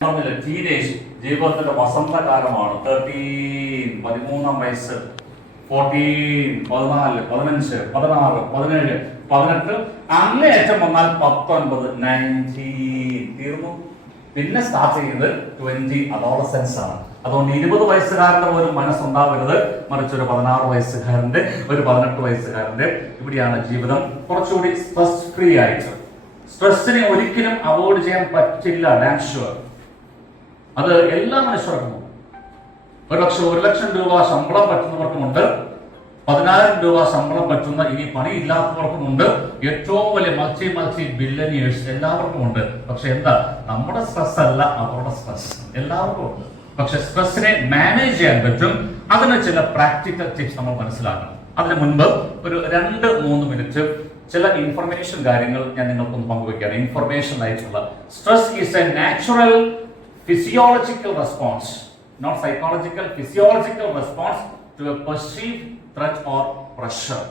Teenage ജീവിതത്തിന്റെ വസന്തകാലമാണ്. 13 വയസ്സ്, 14, 14, 15, 16, 17, 18, അങ്ങേയറ്റം വന്നാൽ 19, 19 തീർന്നു. പിന്നെ സ്റ്റാർട്ട് ചെയ്യുന്നത് 20 അഡോളസൻസ് ആണ്. അതുകൊണ്ട് 20 വയസ്സുകാരന്റെ ഒരു മനസ്സുണ്ടാവരുത്, മറിച്ച് ഒരു 16 വയസ്സുകാരന്റെ, ഒരു 18 വയസ്സുകാരന്റെ. ഇവിടെയാണ് ജീവിതം കുറച്ചുകൂടി സ്ട്രെസ് ഫ്രീ ആയിട്ട്. സ്ട്രെസ്സിനെ ഒരിക്കലും അവോയ്ഡ് ചെയ്യാൻ പറ്റില്ല, ഡാം ഷുവർ. അത് എല്ലാ മനുഷ്യർക്കും. ഒരുപക്ഷെ 1 ലക്ഷം രൂപ ശമ്പളം പറ്റുന്നവർക്കുമുണ്ട്, 10,000 രൂപ ശമ്പളം പറ്റുന്ന ഇനി പണിയില്ലാത്തവർക്കുമുണ്ട്, ഏറ്റവും വലിയ മൾട്ടി ബില്യണിയേഴ്സ് എല്ലാവർക്കും ഉണ്ട്. പക്ഷെ എന്താ, നമ്മുടെ സ്ട്രെസ് അല്ല അവരുടെ സ്ട്രെസ്, എല്ലാവർക്കും ഉണ്ട്. പക്ഷെ സ്ട്രെസ്സിനെ മാനേജ് ചെയ്യാൻ പറ്റും. അതിന് ചില പ്രാക്ടിക്കൽ ടിപ്സ് നമ്മൾ മനസ്സിലാക്കണം. അതിന് മുൻപ് ഒരു 2-3 മിനിറ്റ് ചില ഇൻഫർമേഷൻ കാര്യങ്ങൾ ഞാൻ നിങ്ങൾക്കൊന്ന് പങ്കുവയ്ക്കുകയാണ്. ഇൻഫർമേഷൻ ആയിട്ടുള്ള stress is A natural physiological response, not psychological, physiological response to a perceived threat or pressure.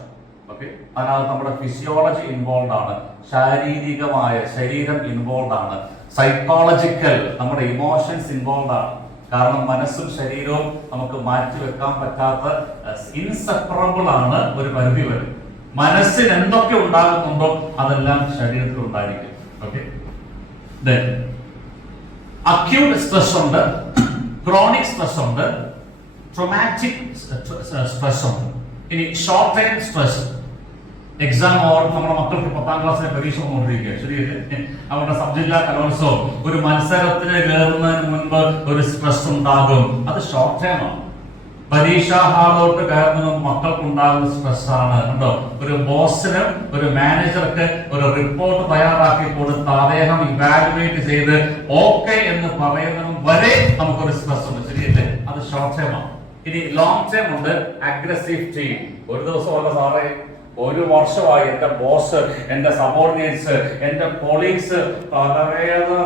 Okay, അതിനകത്ത് നമ്മുടെ ഫിസിയോളജി ഇൻവോൾവ് ആണ്, ശാരീരികമായ ശരീരം ഇൻവോൾവ് ആണ്, സൈക്കോളജിക്കൽ നമ്മുടെ ഇമോഷൻസ് ഇൻവോൾവ് ആണ്. കാരണം മനസ്സും ശരീരവും നമുക്ക് മാറ്റിവെക്കാൻ പറ്റാത്ത ഇൻസെപ്പറബിൾ ആണ് ഒരു പരിധി വരെ. മനസ്സിന് എന്തൊക്കെ ഉണ്ടാകുന്നുണ്ടോ അതെല്ലാം ശരീരത്തിൽ ഉണ്ടായിരിക്കും. ഓക്കെ, ദെൻ അക്യൂട്ട് സ്ട്രെസ് ഉണ്ട്, ക്രോണിക് സ്ട്രെസ് ഉണ്ട്, ട്രോമാറ്റിക് സ്ട്രെസ് ഉണ്ട്. ഇനി short time stress, exam over, നമ്മുടെ മക്കൾക്ക് 10ാം ക്ലാസ്സിലെ പരീക്ഷ കൊണ്ടിരിക്കുക, ശരിയല്ലേ? അവരുടെ സബ്ജില്ലാ കലോത്സവം, ഒരു മത്സരത്തിന് കയറുന്നതിന് മുൻപ് ഒരു സ്ട്രെസ് ഉണ്ടാകും. അത് ഷോർട്ട് ടൈം ആണ്. പരീക്ഷാ ഹാളിലോട്ട് കയറുന്ന മക്കൾക്കുണ്ടാകുന്ന സ്ട്രെസ് ആണ്. കണ്ടോ, ഒരു ബോസിന്, ഒരു മാനേജർക്ക് ഒരു റിപ്പോർട്ട് തയ്യാറാക്കി കൊടുത്ത് അദ്ദേഹം ഇവാലുവേറ്റ് ചെയ്ത് ഓക്കെ എന്ന് പറയുന്നതും വരെ നമുക്കൊരു സ്ട്രെസ് ഉണ്ട്, ശരിയല്ലേ? അത് ഷോർട്ട് ടൈം ആണ്. ഇനി ലോങ് ടൈം ഉണ്ട്, അഗ്രസീവ് ടീം. ഒരു ദിവസം അല്ല സാറേ, 1 വർഷമായി എന്റെ ബോസ്, എന്റെ സബോർഡിനേറ്റ്സ്, എന്റെ കൊളീഗ്സ് തലവേദന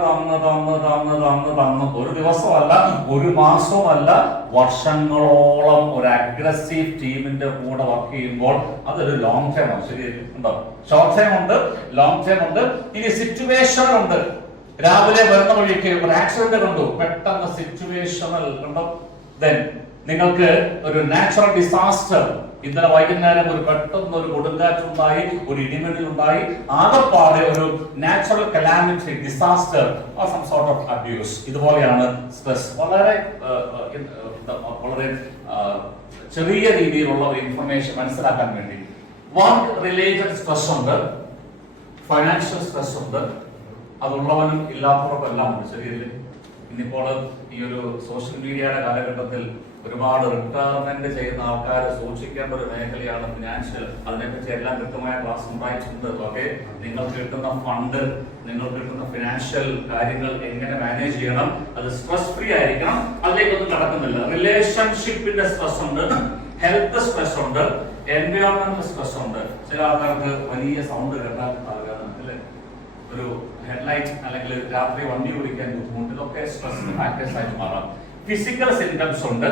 തന്ന് ഒരു ദിവസമല്ല, 1 മാസവുമല്ല, വർഷങ്ങളോളം ഒരു അഗ്രസീവ് ടീമിന്റെ കൂടെ വർക്ക് ചെയ്യുമ്പോൾ അതൊരു ലോങ് ടൈം ആണ്, ശരിയല്ലേ? ഉണ്ടോ? ഷോർട്ട് ടൈം ഉണ്ട്, ലോങ് ടൈം ഉണ്ട്. ഇനി സിറ്റുവേഷൻ ഉണ്ട്. രാവിലെ വരുന്ന വഴിക്ക് ഒരു ആക്സിഡന്റ് കണ്ടു, പെട്ടെന്ന് സിറ്റുവേഷണൽ കണ്ടോ. ദെൻ നിങ്ങൾക്ക് ഒരു നാച്ചുറൽ ഡിസാസ്റ്റർ, ഇന്നലെ വൈകുന്നേരം ഒരു പെട്ടെന്ന് ഒരു കൊടുങ്കാറ്റുണ്ടായി, ഒരു ഇടിമിന്നലുണ്ടായി, ആകെപ്പാടെ ഒരു natural calamity, disaster or some sort of abuse. ഇതുപോലെയാണ് സ്ട്രെസ്. വളരെ ചെറിയ രീതിയിലുള്ള ഒരു ഇൻഫർമേഷൻ മനസ്സിലാക്കാൻ വേണ്ടി. വർക്ക് റിലേറ്റഡ് സ്ട്രെസ് ഉണ്ട്, ഫൈനാൻഷ്യൽ സ്ട്രെസ് ഉണ്ട്. അതുള്ളവനും ഇല്ലാത്തവർക്കും എല്ലാം ഉണ്ട്, ശരിയല്ലേ? ഇന്നിപ്പോൾ ഈ ഒരു സോഷ്യൽ മീഡിയയുടെ കാലഘട്ടത്തിൽ ഒരുപാട് റിട്ടയർമെന്റ് ചെയ്യുന്ന ആൾക്കാർ സൂക്ഷിക്കേണ്ട ഒരു മേഖലയാണ് ഫിനാൻഷ്യൽ. അതിനെപ്പറ്റി എല്ലാം കൃത്യമായ ക്ലാസ് ഉണ്ടായിട്ടുണ്ട്. ഓക്കെ, നിങ്ങൾക്ക് കിട്ടുന്ന ഫണ്ട്, നിങ്ങൾക്ക് കിട്ടുന്ന ഫിനാൻഷ്യൽ കാര്യങ്ങൾ എങ്ങനെ മാനേജ് ചെയ്യണം, അത് സ്ട്രെസ് ഫ്രീ ആയിരിക്കണം. അതിലേക്കൊന്നും കടക്കുന്നില്ല. റിലേഷൻഷിപ്പിന്റെ സ്ട്രെസ് ഉണ്ട്, ഹെൽത്ത് സ്ട്രെസ് ഉണ്ട്, എൻവയോൺമെന്റൽ സ്ട്രെസ് ഉണ്ട്. ചില ആൾക്കാർക്ക് വലിയ സൗണ്ട് കേട്ടാൽ അല്ലേ, ഒരു ഹെഡ്ലൈറ്റ് അല്ലെങ്കിൽ രാത്രി വണ്ടി ഓടിക്കാൻ ബുദ്ധിമുട്ട്, ഇതൊക്കെ സ്ട്രെസ് ഫാക്ടേഴ്സ് ആയിട്ട് മാറാം. ഫിസിക്കൽ സിംറ്റംസ് ഉണ്ട്,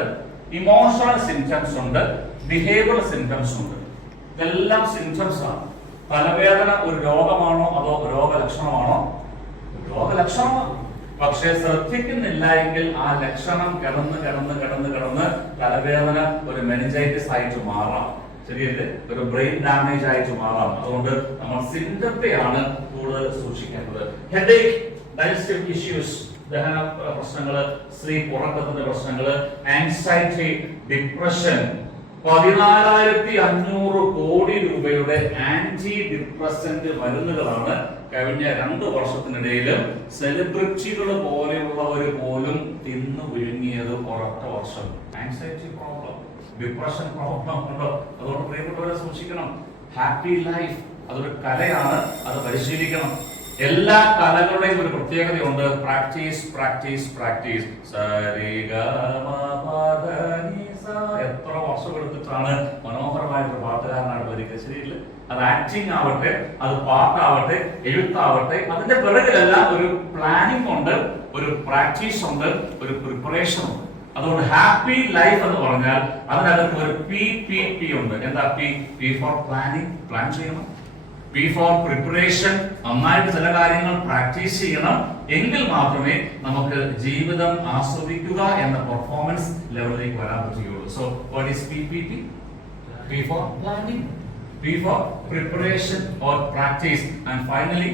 ഇമോഷണൽ സിംറ്റംസ് ഉണ്ട്, ബിഹേവിയറൽ സിംറ്റംസ് ഉണ്ട്. ഇതെല്ലാം സിംറ്റംസ് ആണ്. തലവേദന ഒരു രോഗമാണോ അതോ രോഗലക്ഷണമാണോ? രോഗലക്ഷണമാണ്. പക്ഷെ ശ്രദ്ധിക്കുന്നില്ല എങ്കിൽ ആ ലക്ഷണം കിടന്ന് തലവേദന ഒരു മെനിഞ്ചൈറ്റിസ് ആയിട്ട് മാറാം, ശരിയല്ലേ? ഒരു ബ്രെയിൻ ഡാമേജ് ആയിട്ട് മാറാം. അതുകൊണ്ട് നമ്മൾ സിംറ്റത്തെയാണ് കൂടുതൽ സൂക്ഷിക്കേണ്ടത്. ഹെഡേക്ക്, ഡൈജസ്റ്റീവ് ഇഷ്യൂസ്, ദഹന പ്രശ്നങ്ങള്, സ്ലീപ്പ് ഉറക്കത്തിന്റെ പ്രശ്നങ്ങള്, ആൻസൈറ്റി, ഡിപ്രഷൻ. 14,500 കോടി രൂപയുടെ ആന്റി ഡിപ്രസന്റ് മരുന്നുകളാണ് കഴിഞ്ഞ 2 വർഷത്തിനിടയിൽ സെലിബ്രിറ്റികൾ പോലെയുള്ളവർ പോലും തിന്നു വിഴുങ്ങിയത് ഒരൊറ്റ വർഷം. ആൻസൈറ്റി പ്രോബ്ലം, ഡിപ്രഷൻ പ്രോബ്ലം ഉണ്ടോ? അതുകൊണ്ട് പ്രിയപ്പെട്ടവരെ സൂക്ഷിക്കണം. ഹാപ്പി ലൈഫ് അതൊരു കലയാണ്, അത് പരിശീലിക്കണം. എല്ലാ കലകളുടെയും ഒരു പ്രത്യേകതയുണ്ട്, പ്രാക്ടീസ് പ്രാക്ടീസ് പ്രാക്ടീസ്. എത്ര വർഷം എടുത്തിട്ടാണ് മനോഹരമായിട്ടൊരു പാട്ടുകാരനായിട്ട് വരിക, ശരിയല്ലേ? അത് ആക്ടിങ് ആവട്ടെ, അത് പാട്ടാവട്ടെ, എഴുത്താവട്ടെ, അതിന്റെ പിറകിലെല്ലാം ഒരു പ്ലാനിങ് ഉണ്ട്, ഒരു പ്രാക്ടീസ് ഉണ്ട്, ഒരു പ്രിപ്പറേഷൻ ഉണ്ട്. അതുകൊണ്ട് ഹാപ്പി ലൈഫ് എന്ന് പറഞ്ഞാൽ അതിനകത്ത് ഒരു PPP ഉണ്ട്. എന്താ P ഫോർ പ്ലാനിങ്, പ്ലാൻ ചെയ്യണം. P for preparation, നന്നായിട്ട് ചില കാര്യങ്ങൾ പ്രാക്ടീസ് ചെയ്യണം. എങ്കിൽ മാത്രമേ നമുക്ക് ജീവിതം ആസ്വദിക്കുക എന്ന പെർഫോമൻസ് ലെവലിലേക്ക് വരാൻ പറ്റുകയുള്ളൂ. So what is PPT? P for planning, P for preparation or practice, and finally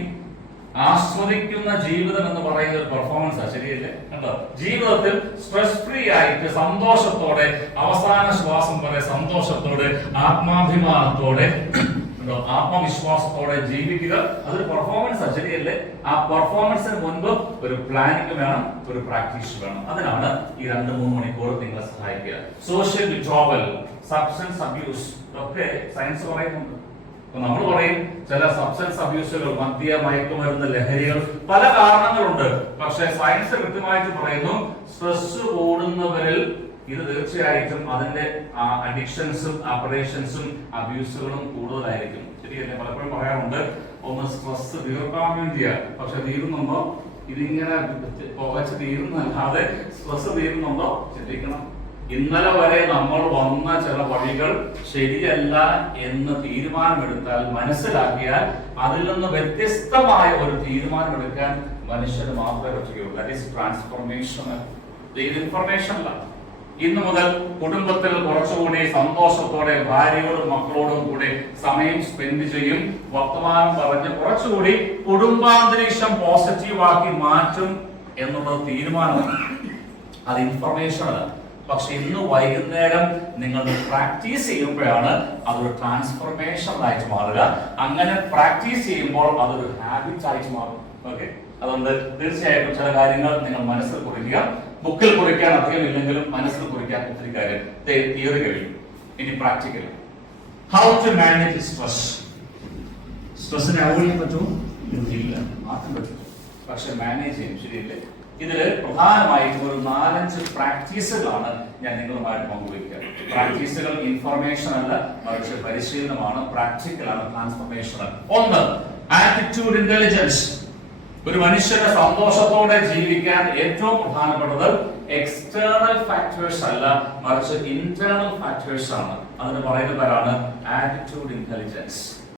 ആസ്വദിക്കുന്ന ജീവിതം എന്ന് പറയുന്ന ഒരു പെർഫോമൻസ് ആണ്. ശരിയല്ലേ? കണ്ടോ? ജീവിതത്തിൽ സ്ട്രെസ് ഫ്രീ ആയിട്ട് സന്തോഷത്തോടെ അവസാന ശ്വാസം വരെ സന്തോഷത്തോടെ ആത്മാഭിമാനത്തോടെ ആത്മവിശ്വാസത്തോടെ ജീവിക്കുക, അതൊരു പെർഫോമൻസ് ആണ്. ശരിയല്ലേ? ആ പെർഫോമൻസിന് മുൻപ് ഒരു പ്ലാനിംഗ് വേണം, ഒരു പ്രാക്ടീസ് വേണം. അതിനാണ് ഈ 2-3 മണിക്കൂർ നിങ്ങളെ സഹായിക്കുക. സോഷ്യൽ വിഡ്രോവൽ, സബ്സ്റ്റൻസ് അബ്യൂസ് ഒക്കെ സയൻസ് പറയുന്നുണ്ട്. നമ്മൾ പറയും ചില സബ്സ്റ്റൻസ് അബ്യൂസുകൾ, മദ്യ, മയക്കുമരുന്ന്, ലഹരികൾ, പല കാരണങ്ങളുണ്ട്. പക്ഷെ സയൻസ് കൃത്യമായിട്ട് പറയുന്നു സ്ട്രെസ് കൂടുന്നവരിൽ ഇത് തീർച്ചയായിട്ടും അതിന്റെ അഡിക്ഷൻസും അപ്പറേഷൻസും അബ്യൂസുകളും കൂടുതലായിരിക്കും. ശരിയല്ലേ? പലപ്പോഴും പറയാറുണ്ട് ഒന്ന് സ്ട്രെസ് തീർക്കാൻ വേണ്ടിയാ, പക്ഷെ തീരുന്നുണ്ടോ? ഇതിങ്ങനെ പുകച്ച് തീരുന്നല്ലാതെ സ്ട്രെസ് തീരുന്നുണ്ടോ? ചിന്തിക്കണം. ഇന്നലെ വരെ നമ്മൾ വന്ന ചില വഴികൾ ശരിയല്ല എന്ന് തീരുമാനമെടുത്താൽ, മനസ്സിലാക്കിയാൽ, അതിൽ നിന്ന് വ്യത്യസ്തമായ ഒരു തീരുമാനമെടുക്കാൻ മനുഷ്യന് മാത്രമേ പറ്റുകയുള്ളൂ. That is transformational. ഇത് ഇൻഫർമേഷൻ അല്ല. ഇന്നു മുതൽ കുടുംബത്തിൽ കുറച്ചുകൂടി സന്തോഷത്തോടെ ഭാര്യയോടും മക്കളോടും കൂടി സമയം സ്പെൻഡ് ചെയ്യും. വർത്തമാനം പറഞ്ഞ് കുറച്ചുകൂടി കുടുംബാന്തരീക്ഷം പോസിറ്റീവാക്കി മാറ്റും എന്നുള്ളത് തീരുമാനമാണ്. അത് ഇൻഫർമേഷനാണ്. പക്ഷെ ഇന്ന് വൈകുന്നേരം നിങ്ങൾ പ്രാക്ടീസ് ചെയ്യുമ്പോഴാണ് അതൊരു ട്രാൻസ്ഫോർമേഷൻ ആയിട്ട് മാറുക. അങ്ങനെ പ്രാക്ടീസ് ചെയ്യുമ്പോൾ അതൊരു ഹാബിറ്റ് ആയിട്ട് മാറും. ഓക്കെ, അതുകൊണ്ട് തീർച്ചയായിട്ടും ചില കാര്യങ്ങൾ നിങ്ങൾ മനസ്സിൽ കുറിക്കുക. ബുക്കിൽ കുറിക്കാൻ അധികം ഇല്ലെങ്കിലും മനസ്സിൽ കുറിക്കാൻ ഒത്തിരി കാര്യം. തിയറി കഴിയും. ഇനി practical. How to manage stress. സ്ട്രെസ്സിനെ അവോയ്ഡ് ചെയ്യാൻ പറ്റുമോ? ഇല്ല, മാറ്റാൻ പറ്റും. പക്ഷെ മാനേജ് ചെയ്യും. ശരിയല്ലേ? ഇതിൽ പ്രധാനമായിട്ടും ഒരു 4-5 പ്രാക്ടീസുകളാണ് ഞാൻ നിങ്ങളുമായിട്ട് പങ്കുവയ്ക്കുക. പ്രാക്ടീസുകൾ ഇൻഫർമേഷൻ അല്ല, മറിച്ച് പരിശീലനമാണ്, പ്രാക്ടിക്കലാണ്, ട്രാൻസ്ഫോർമേഷണൽ. ഒന്ന്, ആറ്റിറ്റ്യൂഡ് ഇന്റലിജൻസ്. ഒരു മനുഷ്യന് സന്തോഷത്തോടെ ജീവിക്കാൻ ഏറ്റവും പ്രധാനപ്പെട്ടത് എക്സ്റ്റേണൽ ഫാക്ടേഴ്സ് അല്ല, മറിച്ച് ഇന്റേണൽ ഫാക്ടേഴ്സ് ആണ്. അതിന് പറയുന്ന പേരാണ് ആറ്റിറ്റ്യൂഡ് ഇന്റലിജൻസ്.